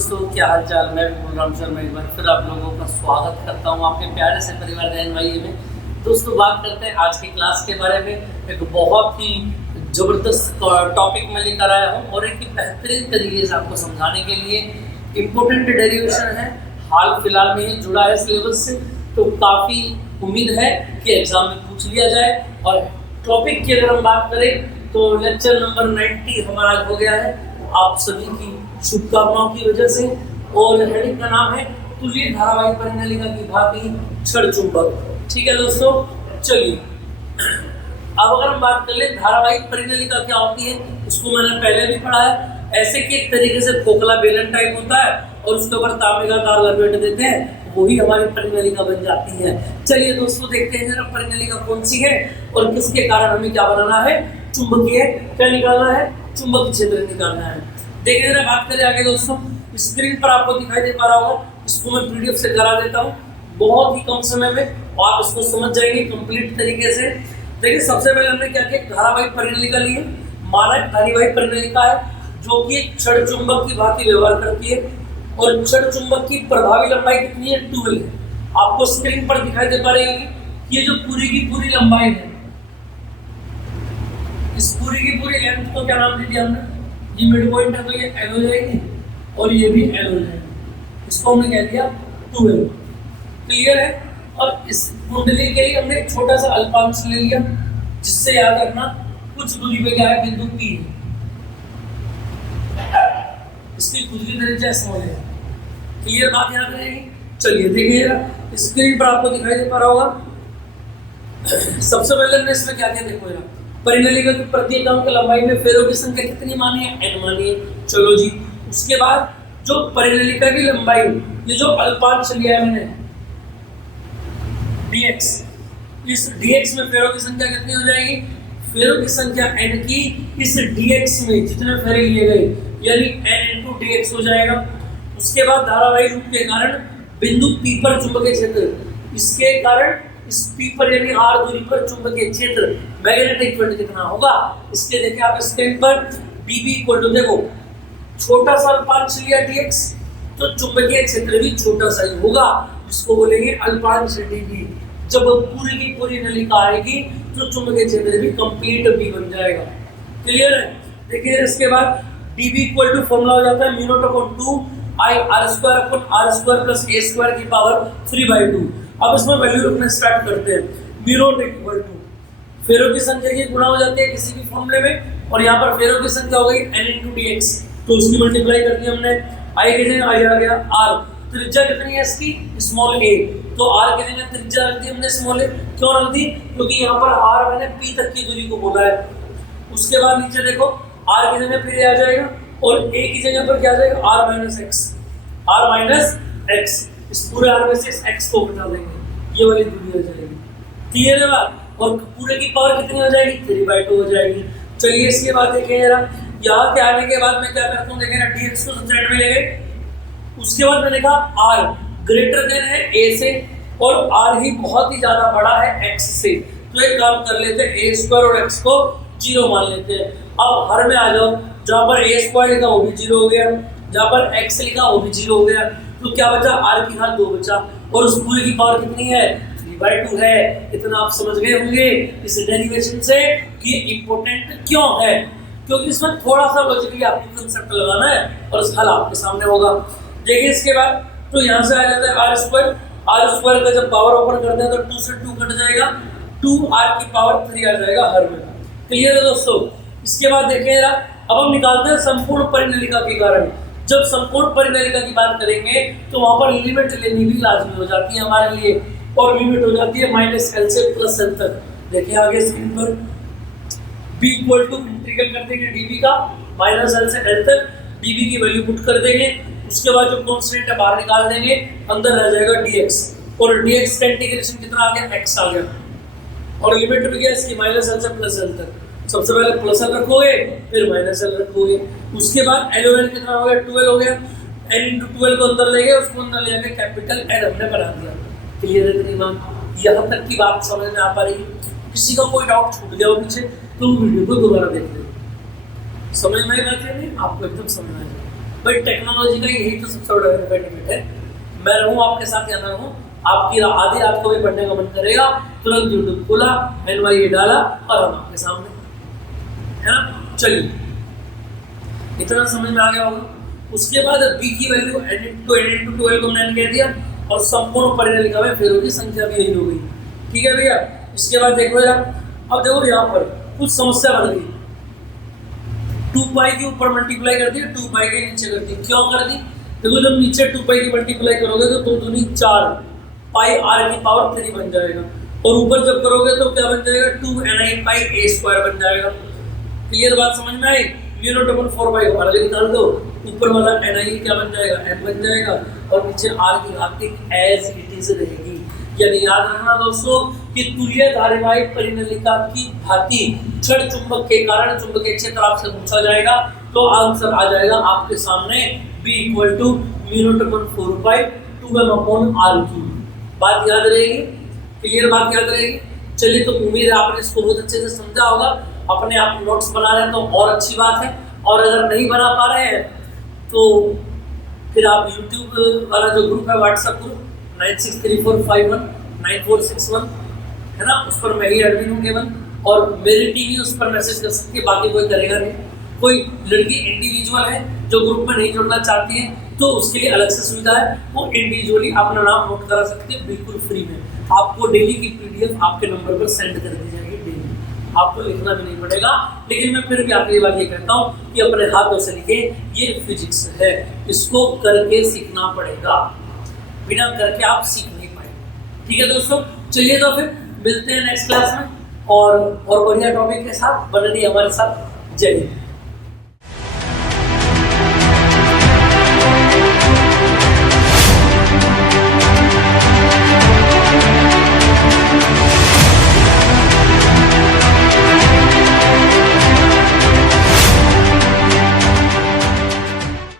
दोस्तों, क्या हाल चाल। मैं बलराम शर्मा एक बार फिर आप लोगों का स्वागत करता हूं आपके प्यारे से परिवार दैन भाई में। दोस्तों, बात करते हैं आज की क्लास के बारे में। एक बहुत ही ज़बरदस्त टॉपिक में लेकर आया हूं और एक बेहतरीन तरीके से आपको समझाने के लिए। इम्पोर्टेंट डेरिवेशन है, हाल फिलहाल में ही जुड़ा है सिलेबस से, तो काफ़ी उम्मीद है कि एग्ज़ाम में पूछ लिया जाए। और टॉपिक की अगर हम बात करें तो लेक्चर नंबर 90 हमारा हो गया है आप सभी की शुभकामनाओं की वजह से। और हेडिंग का नाम है तुल्य धारावाहिक परिनलिका की भांति क्षण चुंबक। ठीक है दोस्तों, चलिए अब अगर हम बात कर ले धारावाहिक परिनलिका क्या होती है, उसको मैंने पहले भी पढ़ा है। ऐसे कि एक तरीके से खोखला बेलन टाइप होता है और उसके ऊपर तांबे का तार लपेट देते हैं, वही हमारी परिनलिका बन जाती है। चलिए दोस्तों, देखते हैं जरा परिनलिका कौन सी है और किसके कारण हमें क्या बनाना है, चुंबकीय क्या निकालना है, चुंबकीय क्षेत्र निकालना है। देखिए जरा बात करें आगे दोस्तों, स्क्रीन पर आपको दिखाई दे पा रहा होगा, इसको मैं पीडीएफ से करा देता हूँ बहुत ही कम समय में, और आप इसको समझ जाएंगे कंप्लीट तरीके से। देखिए सबसे पहले हमने क्या किया, धारावाहिक परिनलिका ली है। मानक धारावाहिक परिनलिका है जो कि एक क्षण चुंबक की भांति व्यवहार करती है और क्षण चुंबक की प्रभावी लंबाई कितनी है, 12 है। आपको स्क्रीन पर दिखाई दे पा रही होगी, ये जो पूरी की पूरी लंबाई है, इस पूरी की पूरी लेंथ को क्या नाम दे दिया हमने, ये मिड पॉइंट है तो ये एल हो जाएगी और ये भी एल हो जाएगी। इसको हमने कह दिया 12। क्लियर है। और इस कुंडली के लिए हमने एक छोटा सा अल्पांश ले लिया, जिससे याद रखना कुछ दूरी पे क्या है, बिंदु P है। इसकी खुद की त्रिज्या समझ है। क्लियर बात याद रहेगी। चलिए देखिए स्क्रीन पर आपको दिखाई दे पा रहा होगा। सबसे पहले हमने इसमें क्या किया, देखो यार, परिनलिका की प्रत्येक अंक लंबाई में फेरों की संख्या कितनी मानी है, n मानी है। चलो जी, उसके बाद जो परिनलिका की लंबाई, ये जो अल्पांश लिया है मैंने dx, इस dx में फेरों की संख्या कितनी हो जाएगी, फेरों की संख्या n की इस dx में जितने फेरे लिए गए यानी n into dx हो जाएगा। उसके बाद धारावाहिक रूप के कारण बिंदु P पर चुंबकीय क्षेत्र, इसके कारण इस P पर यानी r दूरी पर चुंबकीय क्षेत्र मैग्नेटिक फील्ड कितना होगा, इसके देखिए आप स्क्रीन पर dB इक्वल टू, देखो छोटा सा अल्पांश लिया dx तो चुंबकीय क्षेत्र भी छोटा सा ही होगा, जिसको बोलेंगे अल्पांश dB। जब पूरी की पूरी नलिका आएगी तो चुंबकीय क्षेत्र भी कंप्लीट B बन जाएगा। क्लियर है। देखिए इसके बाद dB इक्वल टू फॉर्मूला हो जाता है mu naught upon 2 I r square upon r square plus a square की पावर 3/2। अब इसमें वैल्यू रखना स्टार्ट करते हैं। म्यू नॉट इक्वल टू फेरों की संख्या की गुणा हो जाती है किसी भी फॉर्मूले में, और यहाँ पर फेरों की संख्या हो गई n into dx, तो उसकी मल्टीप्लाई कर दी हमने। I की जगह I आ गया r, त्रिज्या कितनी है इसकी, स्मॉल a, तो r की जगह त्रिज्या रख दी हमने स्मॉल a। क्यों रख दी, क्योंकि यहाँ पर r मैंने p तक की दूरी को बोला है। उसके बाद नीचे देखो r की जगह फिर आ जाएगा और a की जगह पर क्या आ जाएगा, r माइनस x। इस पूरे r में से x को घटा देंगे, ये वाली दूरी हो जाएगी। क्लियर है बात। और पूरे की पावर कितनी हो जाएगी, 3/2 हो जाएगी। चलिए इसके बाद देखिए जरा, यहाँ के आने के बाद मैं क्या करता हूँ, देखें ना, dx को सबसे एंड में ले गए। उसके बाद मैंने कहा r ग्रेटर देन है a से और r ही बहुत ही ज्यादा बड़ा है x से, तो एक काम कर लेते हैं, a स्क्वायर और x को 0 मान लेते हैं। अब हर में आ जाओ, जहाँ पर a स्क्वायर लिखा वो भी 0 हो गया, जहाँ पर x लिखा वो भी 0 हो गया, तो क्या बचा, r की घात 2 बचा, और उस पूरे की पावर कितनी है, 3/2 है। इतना आप समझ गए होंगे इस डेरिवेशन से कि इम्पोर्टेंट क्यों है, क्योंकि इसमें थोड़ा सा लॉजिकली आपको कंसेप्ट लगाना है और हल आपके सामने होगा। देखिए इसके बाद तो यहाँ से आ जाता है r स्क्वायर का जब पावर ओपन करते हैं तो 2 से 2 कट जाएगा, 2r की पावर 3 आ जाएगा हर में। क्लियर है दोस्तों। इसके बाद देखिए जरा, अब हम निकालते हैं संपूर्ण परिनलिका के कारण। जब संपूर्ण परिनलिका की बात करेंगे तो वहां पर लिमिट लेनी भी लाजमी हो जाती है हमारे लिए, और लिमिट हो जाती है -L से +L तक। देखिए आगे स्क्रीन पर b इक्वल टू इंटीग्रल कर देंगे dB का -L से L तक, dB की वैल्यू पुट कर देंगे। उसके बाद जो कांस्टेंट है बाहर निकाल देंगे, अंदर रह जाएगा dx, और dx का इंटीग्रेशन कितना आ गया, x आ गया, और लिमिट भी गया इसकी -L से +L तक। सबसे पहले +L रखोगे फिर -L रखोगे। उसके बाद L और L कितना हो गया, 12 हो गया, n into 12 को अंदर ले गए, उसको अंदर ले आके कैपिटल N हमने बना दिया। क्लियर है इतनी बात, यहाँ तक की बात समझ में आ पा रही है। किसी का कोई डाउट छूट गया हो पीछे तो वीडियो को दोबारा देख लें, समझ में आई बात है नहीं, आपको एकदम समझ में आएगा। भाई टेक्नोलॉजी का यही तो सबसे बड़ा बेनिफिट है। मैं रहूँ आपके साथ या ना रहूँ, आपकी आधी रात को भी पढ़ने का मन करेगा, तुरंत यूट्यूब खोला, NYE डाला और हम आपके सामने, है ना। चलिए, इतना समझ में आ गया होगा। उसके बाद b की वैल्यू n into 12 को मैंने कह दिया, और संपूर्ण परिणलिका में फेरों की संख्या भी यही हो गई। ठीक है भैया। इसके बाद देखो यार, अब देखो यहाँ पर कुछ समस्या बन गई। 2 पाई के ऊपर मल्टीप्लाई कर दी, 2 पाई के नीचे कर दी। क्यों कर दी? देखो जब नीचे 2 पाई की मल्टीप्लाई करोगे तो 2 दूनी 4 पाई r की पावर 3 बन जाएगा, और ऊपर जब करोगे तो क्या बन जाएगा, 2ni पाई a स्क्वायर बन जाएगा। क्लियर बात समझ में आई? 0.4 पाई को अलग निकाल दो, ऊपर वाला ni क्या बन जाएगा, m बन जाएगा, और नीचे r की घातिक एज इट इज रहेगी। यानी याद रखना दोस्तों कि तुल्य धारावाही परिणलिका की भांति छड़ चुंबक के कारण चुंबकीय क्षेत्र आपसे पूछा जाएगा, तो आंसर आ जाएगा आपके सामने b equal to 0.4 pi 2m upon r3। बात याद रहेगी? क्लियर बात याद रहेगी? चलिए, तो उम्मीद है आपने इसको बहुत अच्छे से समझा होगा। अपने आप नोट्स बना रहे हैं तो और अच्छी बात है, और अगर नहीं बना पा रहे हैं तो फिर आप YouTube वाला जो ग्रुप है, व्हाट्सएप ग्रुप 9634519461, है ना, उस पर मैं ही एडमिन हूँ केवल, और मेरी टीम ही उस पर मैसेज कर सकती है, बाकी कोई करेगा नहीं। कोई लड़की इंडिविजुअल है जो ग्रुप में नहीं जुड़ना चाहती है तो उसके लिए अलग से सुविधा है, वो इंडिविजुअली अपना नाम नोट करा सकते हैं बिल्कुल फ्री में। आपको डेली की PDF आपके नंबर पर सेंड कर दी जाएगी डेली, आपको लिखना भी नहीं पड़ेगा। लेकिन मैं फिर भी आपकी बात ये कहता हूँ कि अपने हाथों से लिखे, ये फिजिक्स है, इसको करके सीखना पड़ेगा, बिना करके आप सीख नहीं पाएंगे। ठीक है दोस्तों, चलिए तो फिर मिलते हैं नेक्स्ट क्लास में और बढ़िया टॉपिक के साथ। बने रहिए हमारे साथ। जय हिंद।